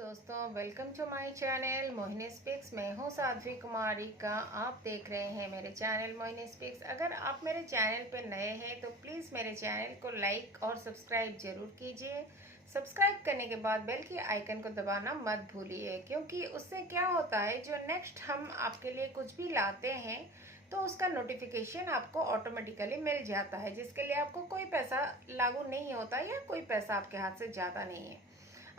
दोस्तों, welcome to my channel Mohini speaks. मैं हूं साध्वी कुमारी का। आप देख रहे हैं मेरे चैनल मोहिनी स्पीक्स। अगर आप मेरे चैनल पे नए हैं तो प्लीज़ मेरे चैनल को लाइक और सब्सक्राइब जरूर कीजिए। सब्सक्राइब करने के बाद बेल की आइकन को दबाना मत भूलिए, क्योंकि उससे क्या होता है, जो नेक्स्ट हम आपके लिए कुछ भी लाते हैं तो उसका नोटिफिकेशन आपको ऑटोमेटिकली मिल जाता है, जिसके लिए आपको कोई पैसा लागू नहीं होता या कोई पैसा आपके हाथ से जाता नहीं है।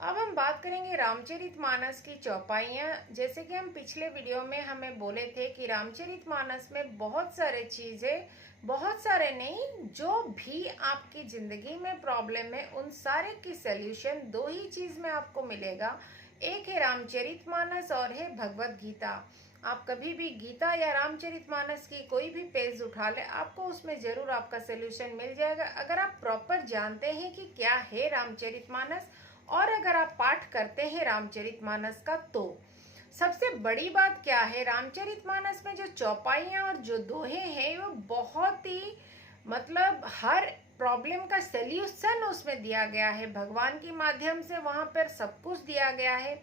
अब हम बात करेंगे रामचरितमानस की चौपाइयाँ। जैसे कि हम पिछले वीडियो में हमें बोले थे कि रामचरितमानस में बहुत सारे चीज़ें, बहुत सारे नहीं, जो भी आपकी ज़िंदगी में प्रॉब्लम है उन सारे की सल्यूशन दो ही चीज़ में आपको मिलेगा। एक है रामचरितमानस और है भगवत गीता। आप कभी भी गीता या रामचरितमानस की कोई भी पेज उठा ले, आपको उसमें ज़रूर आपका सल्यूशन मिल जाएगा, अगर आप प्रॉपर जानते हैं कि क्या है रामचरितमानस और अगर आप पाठ करते हैं रामचरितमानस का। तो सबसे बड़ी बात क्या है, रामचरितमानस में जो चौपाइयाँ और जो दोहे हैं वो बहुत ही मतलब हर प्रॉब्लम का सल्यूशन उसमें दिया गया है। भगवान के माध्यम से वहाँ पर सब कुछ दिया गया है।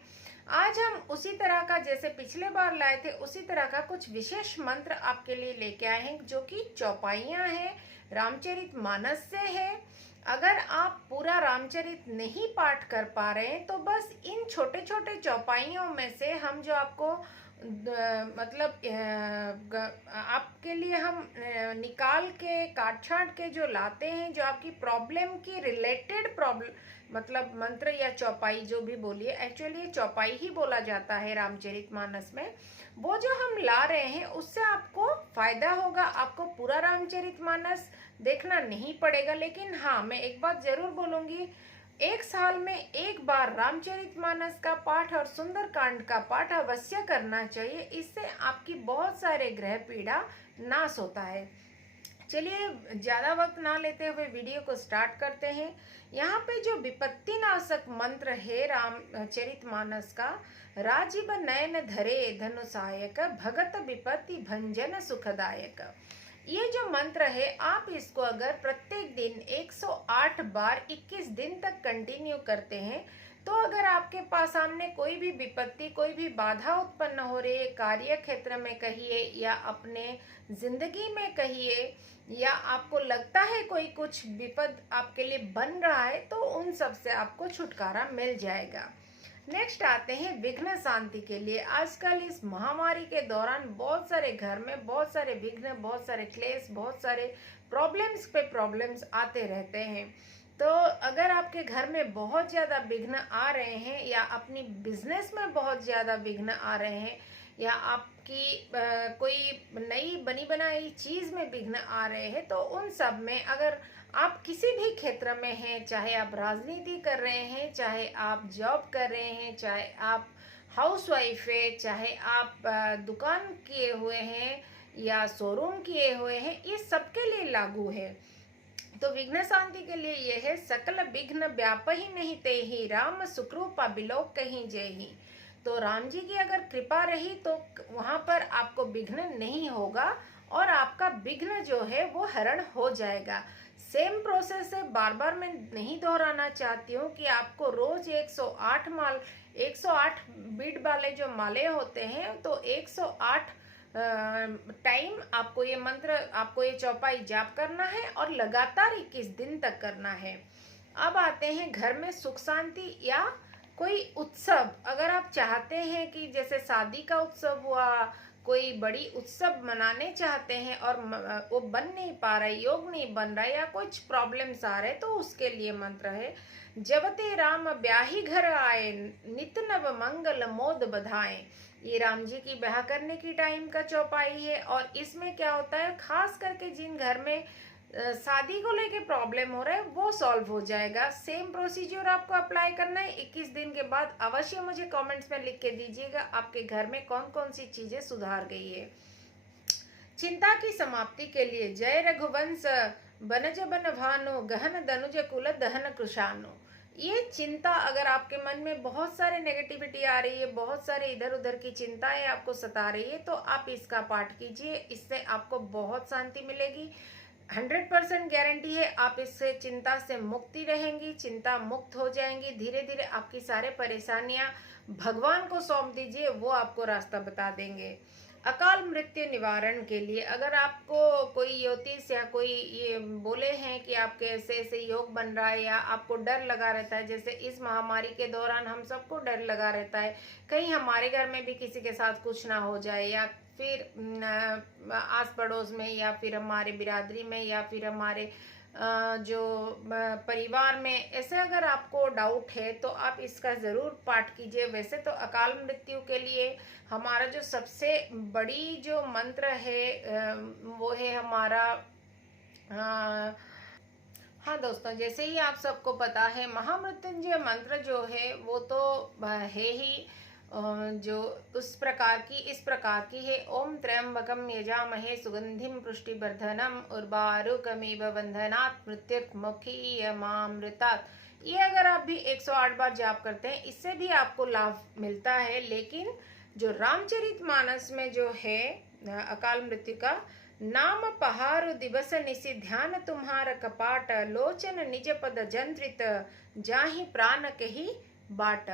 आज हम उसी तरह का, जैसे पिछले बार लाए थे, उसी तरह का कुछ विशेष मंत्र आपके लिए लेके आए हैं, जो कि चौपाइयाँ हैं, रामचरितमानस से है। अगर आप पूरा रामचरित नहीं पाठ कर पा रहे हैं तो बस इन छोटे छोटे चौपाइयों में से हम जो आपको आपके लिए हम निकाल के काट छाट के जो लाते हैं, जो आपकी प्रॉब्लम की रिलेटेड प्रॉब्लम, मतलब मंत्र या चौपाई जो भी बोलिए, एक्चुअली ये चौपाई ही बोला जाता है रामचरितमानस में। वो जो हम ला रहे हैं उससे आपको फायदा होगा। आपको पूरा रामचरितमानस देखना नहीं पड़ेगा, लेकिन हाँ, मैं एक बात जरूर बोलूंगी, एक साल में एक बार रामचरितमानस का पाठ और सुंदरकांड का पाठ अवश्य करना चाहिए। इससे आपकी बहुत सारे ग्रह पीड़ा नाश होता है। चलिए, ज़्यादा वक्त ना लेते हुए वीडियो को स्टार्ट करते हैं। यहाँ पे जो विपत्ति नाशक मंत्र है रामचरितमानस का, राजीव नयन धरे धनुषायक भगत विपत्ति भंजन सुखदायक, ये जो मंत्र है, आप इसको अगर प्रत्येक दिन 108 बार 21 दिन तक कंटिन्यू करते हैं तो अगर आपके पास सामने कोई भी विपत्ति, कोई भी बाधा उत्पन्न हो रही है, कार्य क्षेत्र में कहिए या अपने जिंदगी में कहिए, या आपको लगता है कोई कुछ विपद आपके लिए बन रहा है, तो उन सब से आपको छुटकारा मिल जाएगा। नेक्स्ट आते हैं विघ्न शांति के लिए। आजकल इस महामारी के दौरान बहुत सारे घर में बहुत सारे विघ्न, बहुत सारे क्लेश, बहुत सारे प्रॉब्लम्स पे प्रॉब्लम्स आते रहते हैं। तो अगर आपके घर में बहुत ज़्यादा विघ्न आ रहे हैं, या अपनी बिजनेस में बहुत ज़्यादा विघ्न आ रहे हैं, या आपकी कोई नई बनी बनाई चीज़ में विघ्न आ रहे हैं, तो उन सब में अगर आप किसी भी क्षेत्र में हैं, चाहे आप राजनीति कर रहे हैं, चाहे आप जॉब कर रहे हैं, चाहे आप हाउसवाइफ है, चाहे आप दुकान किए हुए हैं या शोरूम किए हुए हैं, इस सब के लिए लागू है। तो विघ्न शांति के लिए ये है, सकल विघ्न व्यापहि नहीं तेहि, राम सुकृपा बिलोक कहीं जेहि। तो राम जी की अगर कृपा रही तो वहाँ पर आपको विघ्न नहीं होगा और आपका विघ्न जो है वो हरण हो जाएगा। सेम प्रोसेस है, बार बार मैं नहीं दोहराना चाहती हूँ कि आपको रोज 108 बीट वाले जो माले होते हैं, तो 108 टाइम आपको ये मंत्र, आपको ये चौपाई जाप करना है और लगातार 21 दिन तक करना है। अब आते हैं घर में सुख शांति या कोई उत्सव। अगर आप चाहते हैं कि जैसे शादी का उत्सव हुआ, कोई बड़ी उत्सव मनाने चाहते हैं और वो बन नहीं पा रहा है, योग नहीं बन रहा है, या कुछ प्रॉब्लम्स आ रहे, तो उसके लिए मंत्र है, जबते राम ब्याही घर आए, नित नव मंगल मोद बधाएं। ये राम जी की ब्याह करने की टाइम का चौपाई है। और इसमें क्या होता है, खास करके जिन घर में शादी को लेके प्रॉब्लम हो रहा है वो सॉल्व हो जाएगा। सेम प्रोसीजर आपको अप्लाई करना है। 21 दिन के बाद अवश्य मुझे कमेंट्स में लिख के दीजिएगा आपके घर में कौन कौन सी चीजें सुधार गई है। चिंता की समाप्ति के लिए जय रघुवंश बनज बन भानु, गहन दनुज कुल दहन कृशानु। ये चिंता, अगर आपके मन में बहुत सारे नेगेटिविटी आ रही है, बहुत सारे इधर उधर की चिंताएं आपको सता रही है, तो आप इसका पाठ कीजिए। इससे आपको बहुत शांति मिलेगी। 100% गारंटी है, आप इससे चिंता से मुक्ति रहेंगी, चिंता मुक्त हो जाएंगी। धीरे धीरे आपकी सारे परेशानियां भगवान को सौंप दीजिए, वो आपको रास्ता बता देंगे। अकाल मृत्यु निवारण के लिए अगर आपको कोई ज्योतिष या कोई ये बोले हैं कि आपके ऐसे ऐसे योग बन रहा है, या आपको डर लगा रहता है, जैसे इस महामारी के दौरान हम सबको डर लगा रहता है कहीं हमारे घर में भी किसी के साथ कुछ ना हो जाए, या फिर आस पड़ोस में, या फिर हमारे बिरादरी में, या फिर हमारे जो परिवार में, ऐसे अगर आपको डाउट है तो आप इसका ज़रूर पाठ कीजिए। वैसे तो अकाल मृत्यु के लिए हमारा जो सबसे बड़ी जो मंत्र है वो है हमारा हाँ दोस्तों, जैसे ही आप सबको पता है महामृत्युंजय मंत्र जो है वो तो है ही जो इस प्रकार की है। ओम त्र्यंबकम यजामहे सुगंधिम पुष्टिवर्धनम उर्वारुकमिव बंधनात् मृत्युर्मुक्षीयमामृतात्। ये अगर आप भी 108 बार जाप करते हैं, इससे भी आपको लाभ मिलता है। लेकिन जो रामचरितमानस में जो है अकाल मृत्यु का, नाम पहारु दिवस निशि ध्यान तुम्हार कपाट, लोचन निज पद जंत्रित जाहि प्राण कही बाट।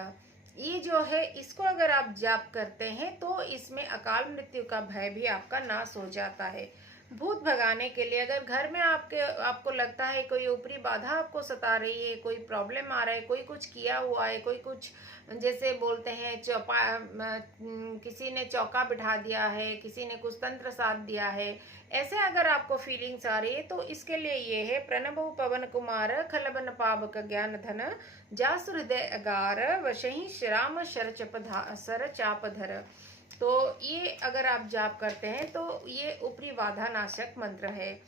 ये जो है इसको अगर आप जाप करते हैं तो इसमें अकाल मृत्यु का भय भी आपका नाश हो जाता है। भूत भगाने के लिए अगर घर में आपको लगता है कोई ऊपरी बाधा आपको सता रही है, कोई प्रॉब्लम आ रहा है, कोई कुछ किया हुआ है, कोई कुछ जैसे बोलते हैं किसी ने चौका बिठा दिया है, किसी ने कुछ तंत्र साध दिया है, ऐसे अगर आपको फीलिंग्स आ रही है तो इसके लिए ये है प्रणबो पवन कुमार खलबन पावक ज्ञान धन जासु हृदय अगार वशहि श्राम शर चापधर। तो ये अगर आप जाप करते हैं तो ये ऊपरी बाधा नाशक मंत्र है।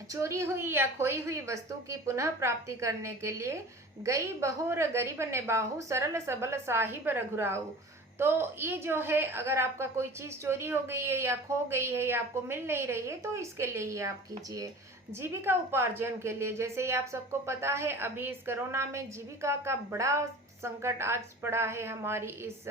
चोरी हुई या खोई हुई वस्तु की पुनः प्राप्ति करने के लिए गई बहोर गरीब ने बाहु सरल सबल साहिब रघुराऊ। तो ये जो है अगर आपका कोई चीज़ चोरी हो गई है या खो गई है या आपको मिल नहीं रही है तो इसके लिए ये आप कीजिए। जीविका उपार्जन के लिए, जैसे ही आप सबको पता है अभी इस कोरोना में जीविका का बड़ा संकट आज पड़ा है हमारी इस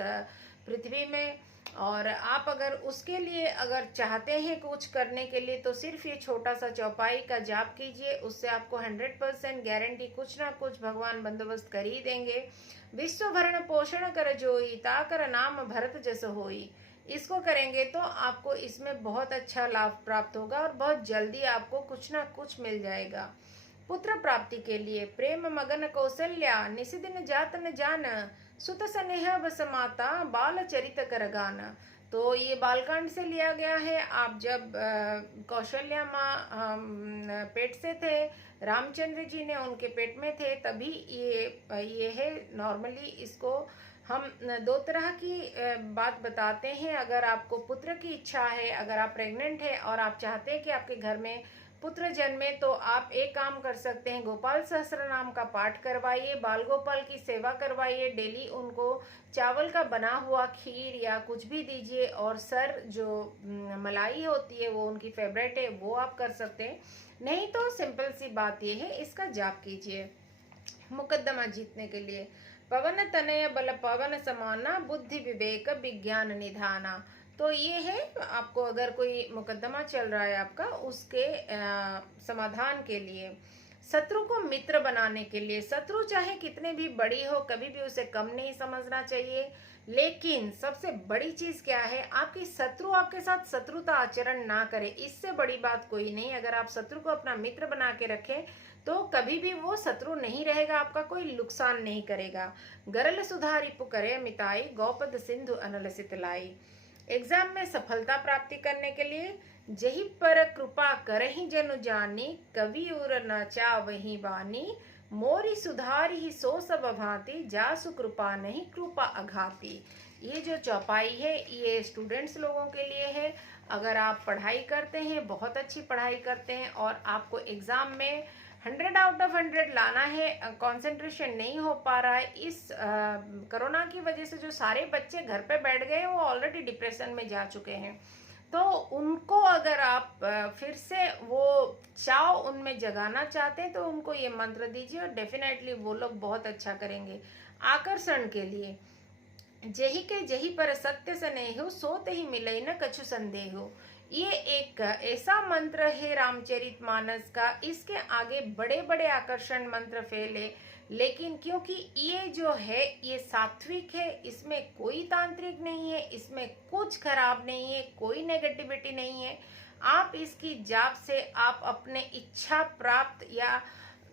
पृथ्वी में, और आप अगर उसके लिए अगर चाहते हैं कुछ करने के लिए तो सिर्फ ये छोटा सा चौपाई का जाप कीजिए, उससे आपको 100% गारंटी कुछ ना कुछ भगवान बंदोबस्त कर ही देंगे। विश्व भरण पोषण कर जोई ताकर नाम भरत जस होई। इसको करेंगे तो आपको इसमें बहुत अच्छा लाभ प्राप्त होगा और बहुत जल्दी आपको कुछ ना कुछ मिल जाएगा। पुत्र प्राप्ति के लिए प्रेम मगन कौशल्या निशिदिन जात न जान सुत स्नेह बस माता बाल चरित कर गान। तो ये बालकांड से लिया गया है। आप जब कौशल्या माँ पेट से थे, रामचंद्र जी ने उनके पेट में थे, तभी ये है। नॉर्मली इसको हम दो तरह की बात बताते हैं। अगर आपको पुत्र की इच्छा है, अगर आप प्रेग्नेंट है और आप चाहते हैं कि आपके घर में पुत्र जन्मे, तो आप एक काम कर सकते हैं, गोपाल सहस्त्र नाम का पाठ करवाइए, बाल गोपाल की सेवा करवाइए, डेली उनको चावल का बना हुआ खीर या कुछ भी दीजिए, और सर जो मलाई होती है वो उनकी फेवरेट है, वो आप कर सकते हैं। नहीं तो सिंपल सी बात ये है, इसका जाप कीजिए। मुकदमा जीतने के लिए पवन तनय बल पवन समाना बुद्धि विवेक विज्ञान निधाना। तो ये है, आपको अगर कोई मुकदमा चल रहा है आपका, उसके समाधान के लिए। शत्रु को मित्र बनाने के लिए, शत्रु चाहे कितने भी बड़ी हो, कभी भी उसे कम नहीं समझना चाहिए। लेकिन सबसे बड़ी चीज क्या है, आपकी शत्रु आपके साथ शत्रुता आचरण ना करे, इससे बड़ी बात कोई नहीं। अगर आप शत्रु को अपना मित्र बना के रखें तो कभी भी वो शत्रु नहीं रहेगा, आपका कोई नुकसान नहीं करेगा। गरल सुधारी पुकरे मिताई गौपद सिंधु अनल सितलाई। एग्जाम में सफलता प्राप्ति करने के लिए जही पर कृपा करहि जनु जानी कवि उर न चावहि वानी मोरी सुधार ही सो सब भांति जासु कृपा नहीं कृपा अघाती। ये जो चौपाई है ये स्टूडेंट्स लोगों के लिए है। अगर आप पढ़ाई करते हैं, बहुत अच्छी पढ़ाई करते हैं और आपको एग्जाम में 100 आउट ऑफ 100 लाना है, कंसंट्रेशन नहीं हो पा रहा है, इस कोरोना की वजह से जो सारे बच्चे घर पे बैठ गए वो ऑलरेडी डिप्रेशन में जा चुके हैं, तो उनको अगर आप फिर से वो चाव उनमें जगाना चाहते हैं तो उनको ये मंत्र दीजिए और डेफिनेटली वो लोग बहुत अच्छा करेंगे। आकर्षण के लिए जही के जही पर सत्य स्नेह सोते ही मिले न कछु संदेह। ये एक ऐसा मंत्र है रामचरितमानस का, इसके आगे बड़े बड़े आकर्षण मंत्र फैले, लेकिन क्योंकि ये जो है ये सात्विक है, इसमें कोई तांत्रिक नहीं है, इसमें कुछ खराब नहीं है, कोई नेगेटिविटी नहीं है। आप इसकी जाप से आप अपने इच्छा प्राप्त या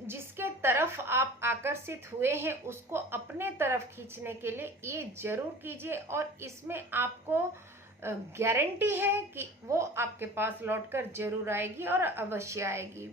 जिसके तरफ आप आकर्षित हुए हैं उसको अपने तरफ खींचने के लिए ये जरूर कीजिए, और इसमें आपको गारंटी है कि वो आपके पास लौटकर जरूर आएगी और अवश्य आएगी।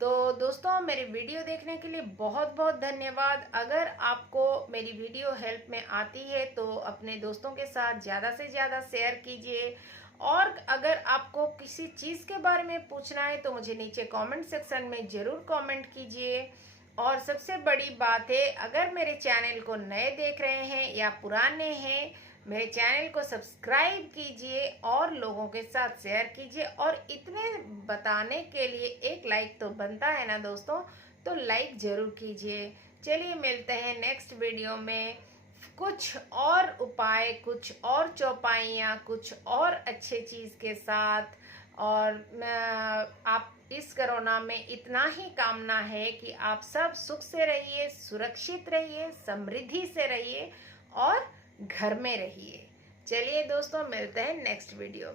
तो दोस्तों, मेरी वीडियो देखने के लिए बहुत बहुत धन्यवाद। अगर आपको मेरी वीडियो हेल्प में आती है तो अपने दोस्तों के साथ ज़्यादा से ज़्यादा शेयर कीजिए, और अगर आपको किसी चीज़ के बारे में पूछना है तो मुझे नीचे कमेंट सेक्शन में ज़रूर कमेंट कीजिए। और सबसे बड़ी बात है, अगर मेरे चैनल को नए देख रहे हैं या पुराने हैं, मेरे चैनल को सब्सक्राइब कीजिए और लोगों के साथ शेयर कीजिए, और इतने बताने के लिए एक लाइक तो बनता है ना दोस्तों, तो लाइक ज़रूर कीजिए। चलिए मिलते हैं नेक्स्ट वीडियो में कुछ और उपाय, कुछ और चौपाइयाँ, कुछ और अच्छे चीज़ के साथ। और आप इस कोरोना में इतना ही कामना है कि आप सब सुख से रहिए, सुरक्षित रहिए, समृद्धि से रहिए और घर में रहिए। चलिए दोस्तों, मिलते हैं नेक्स्ट वीडियो में।